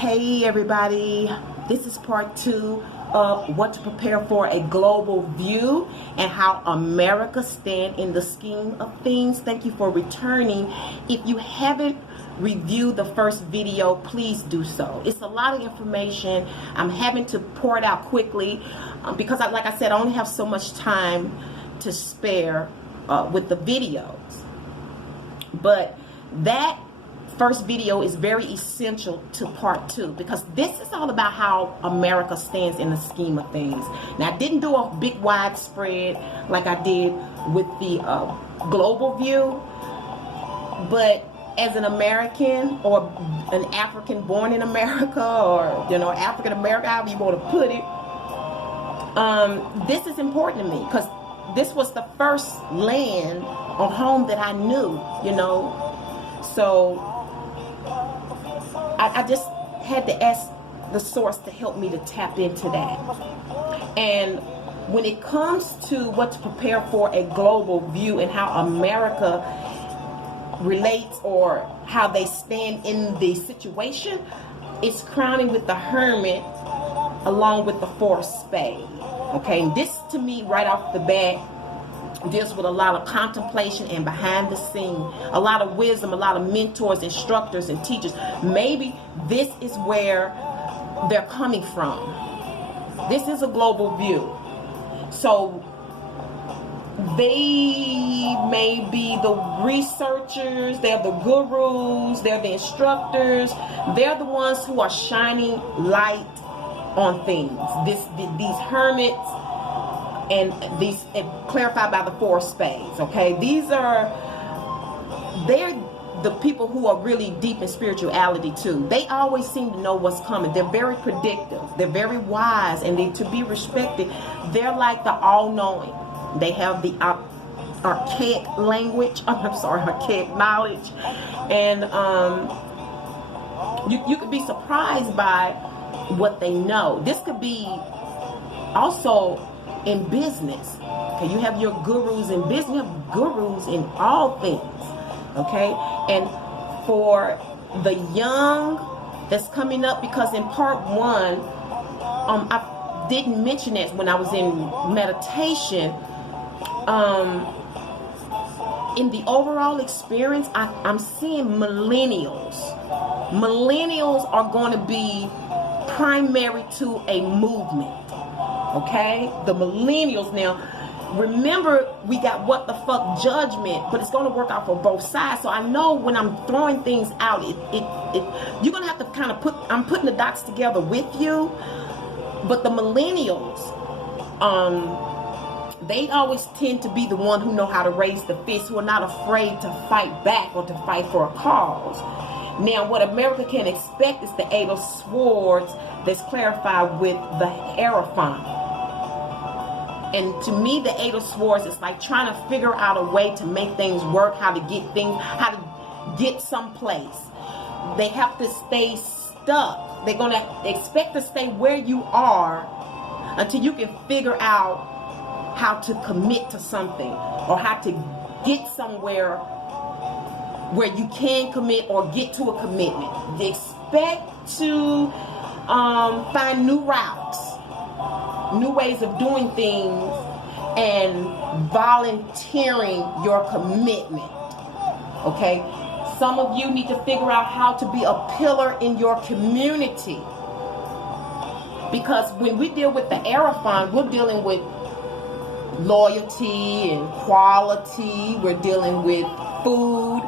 Hey everybody, this is part 2 of what to prepare for a global view and how America stand in the scheme of things. Thank you for returning. If you haven't reviewed the first video, please do so. It's a lot of information. I'm having to pour it out quickly because like I said, I only have so much time to spare with the videos. But that first video is very essential to part 2 because this is all about how America stands in the scheme of things. Now, I didn't do a big widespread like I did with the global view, but as an American or an African born in America, or African American, however you want to put it, this is important to me because this was the first land or home that I knew, so I just had to ask the source to help me to tap into that. And when it comes to what to prepare for a global view and how America relates or how they stand in the situation, it's crowning with the Hermit along with the Four of Spades. Okay, and this to me right off the bat deals with a lot of contemplation and behind the scene, a lot of wisdom, a lot of mentors, instructors, and teachers. Maybe this is where they're coming from. This is a global view. So they may be the researchers, they're the gurus, they're the instructors, they're the ones who are shining light on things. These hermits, and these clarified by the Four of Spades. Okay, they're the people who are really deep in spirituality too. They always seem to know what's coming. They're very predictive. They're very wise, and they to be respected. They're like the all-knowing. They have the archaic language. Archaic knowledge, and you could be surprised by what they know. This could be also in business. Okay, you have your gurus in business, you have gurus in all things. Okay, and for the young that's coming up, because in part 1, I didn't mention it when I was in meditation. In the overall experience, I'm seeing millennials. Millennials are going to be primary to a movement. Okay, the millennials. Now, remember, we got what the fuck judgment, but it's going to work out for both sides. So I know when I'm throwing things out, you're going to have to kind of I'm putting the dots together with you. But the millennials, they always tend to be the one who know how to raise the fist, who are not afraid to fight back or to fight for a cause. Now, what America can expect is the Eight of Swords that's clarified with the Hierophant. And to me, the Eight of Swords is like trying to figure out a way to make things work, how to get someplace. They have to stay stuck. They're going to expect to stay where you are until you can figure out how to commit to something or how to get somewhere where you can commit or get to a commitment. They expect to find new routes, new ways of doing things, and volunteering your commitment. Okay, some of you need to figure out how to be a pillar in your community, because when we deal with the Hierophant, we're dealing with loyalty and quality. We're dealing with food,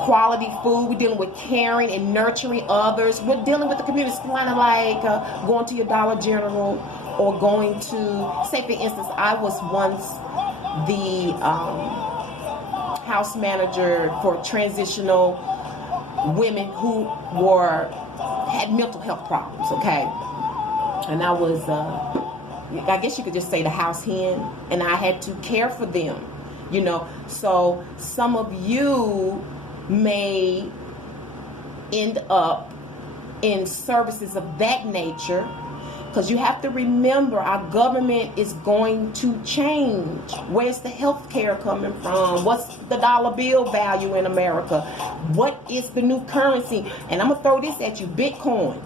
quality food. We're dealing with caring and nurturing others. We're dealing with the community. It's kind of like going to your Dollar General or going to, say for instance, I was once the house manager for transitional women who had mental health problems. Okay, and I was I guess you could just say the house hen, and I had to care for them, so some of you may end up in services of that nature Because you have to remember, our government is going to change. Where's the health care coming from? What's the dollar bill value in America? What is the new currency? And I'm going to throw this at you, Bitcoin.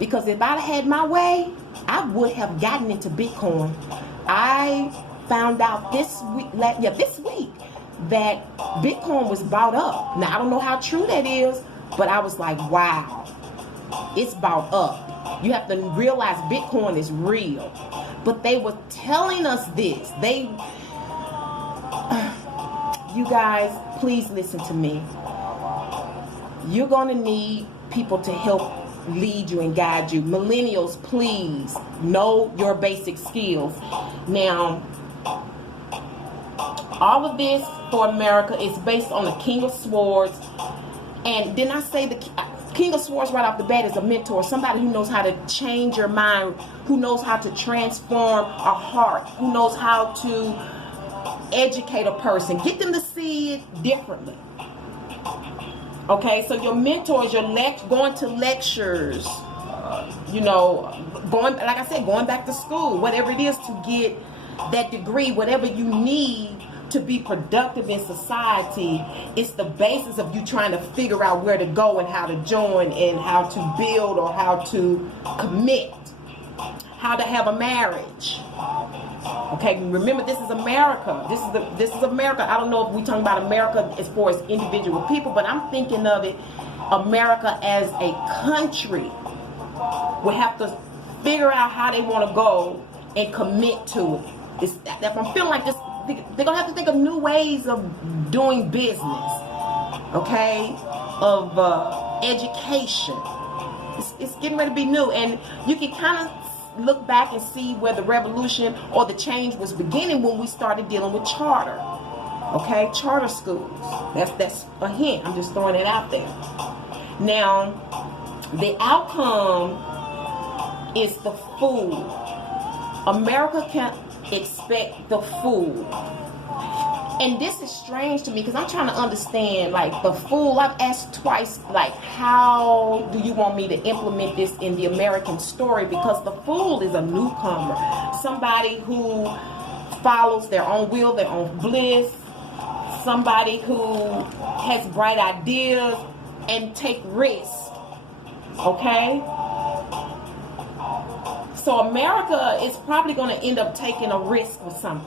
Because if I'd had my way, I would have gotten into Bitcoin. I found out this week that Bitcoin was bought up. Now, I don't know how true that is, but I was like, wow, it's bought up. You have to realize Bitcoin is real. But they were telling us this. You guys, please listen to me. You're going to need people to help lead you and guide you. Millennials, please know your basic skills. Now, all of this for America is based on the King of Swords. And then I say the King of Swords right off the bat is a mentor, somebody who knows how to change your mind, who knows how to transform a heart, who knows how to educate a person, get them to see it differently. Okay, so your mentor is going to lectures, going, like I said, going back to school, whatever it is to get that degree, whatever you need to be productive in society. It's the basis of you trying to figure out where to go and how to join and how to build or how to commit, how to have a marriage. Okay, remember, this is America. This is America. I don't know if we're talking about America as far as individual people, but I'm thinking of it, America as a country. We have to figure out how they want to go and commit to it. I'm feeling like this, they're going to have to think of new ways of doing business, okay, of education. It's getting ready to be new, and you can kind of look back and see where the revolution or the change was beginning when we started dealing with charter, okay, charter schools. That's a hint. I'm just throwing it out there. Now, the outcome is the food. America can't expect the food. And this is strange to me because I'm trying to understand, like, the food. I've asked twice, like, how do you want me to implement this in the American story? Because the fool is a newcomer, somebody who follows their own will, their own bliss, somebody who has bright ideas and take risks, okay? So America is probably going to end up taking a risk with something.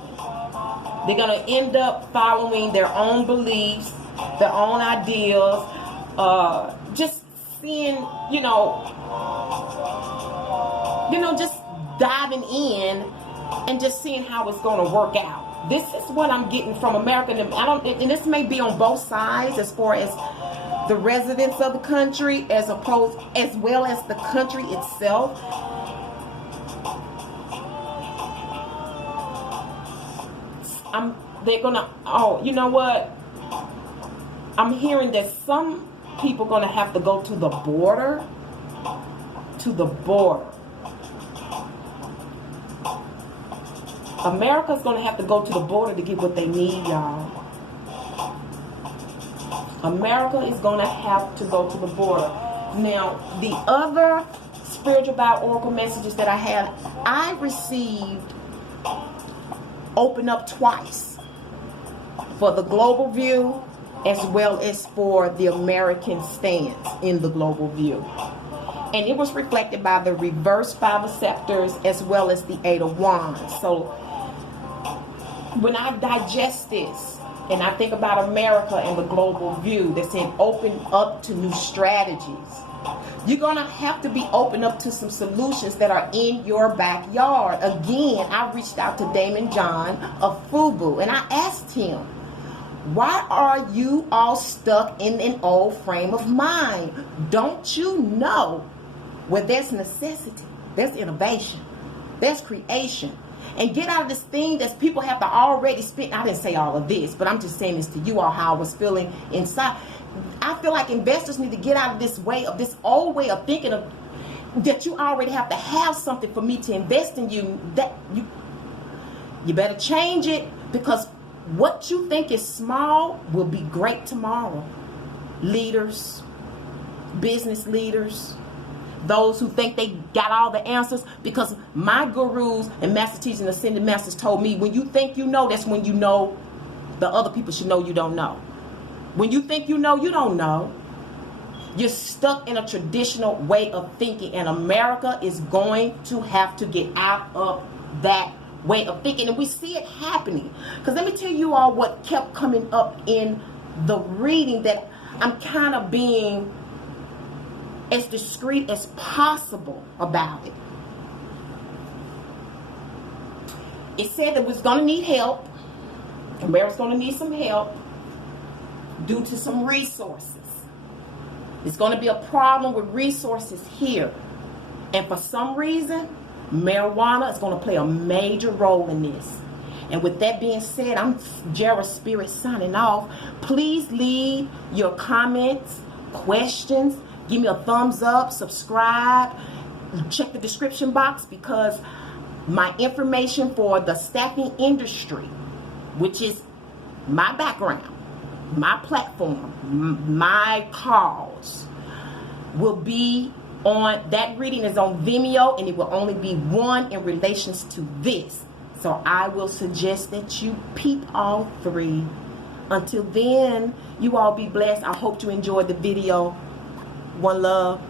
They're going to end up following their own beliefs, their own ideas, just seeing, just diving in and just seeing how it's going to work out. This is what I'm getting from America. And this may be on both sides as far as the residents of the country as well as the country itself. They're gonna, you know what? I'm hearing that some people gonna have to go to the border. America's gonna have to go to the border to get what they need, y'all. America is gonna have to go to the border. Now, the other spiritual Bible oracle messages that I received open up twice for the global view as well as for the American stance in the global view. And it was reflected by the reverse 5 of scepters as well as the 8 of wands. So when I digest this and I think about America and the global view that's in open up to new strategies, you're going to have to be open up to some solutions that are in your backyard. Again, I reached out to Damon John of FUBU and I asked him, why are you all stuck in an old frame of mind? Don't you know where there's necessity, there's innovation, there's creation? And get out of this thing that people have to already spend. I didn't say all of this, but I'm just saying this to you all, how I was feeling inside. I feel like investors need to get out of this old way of thinking of that you already have to have something for me to invest in you. That you better change it, because what you think is small will be great tomorrow. Leaders, business leaders, those who think they got all the answers, because my gurus and master teachers and ascended masters told me, when you think you know, that's when you know the other people should know you don't know. When you think you know, you don't know. You're stuck in a traditional way of thinking, and America is going to have to get out of that way of thinking, and we see it happening. Because let me tell you all what kept coming up in the reading, that I'm kind of being as discreet as possible about it. It said that we was going to need help. America's going to need some help due to some resources. It's going to be a problem with resources here. And for some reason, marijuana is going to play a major role in this. And with that being said, I'm Gera Spearit signing off. Please leave your comments, questions. Give me a thumbs up, subscribe. Check the description box, because my information for the staffing industry, which is my background, my platform, my cause, will be on, that reading is on Vimeo, and it will only be one in relations to this. So I will suggest that you peep all three. Until then, you all be blessed. I hope you enjoyed the video. One love.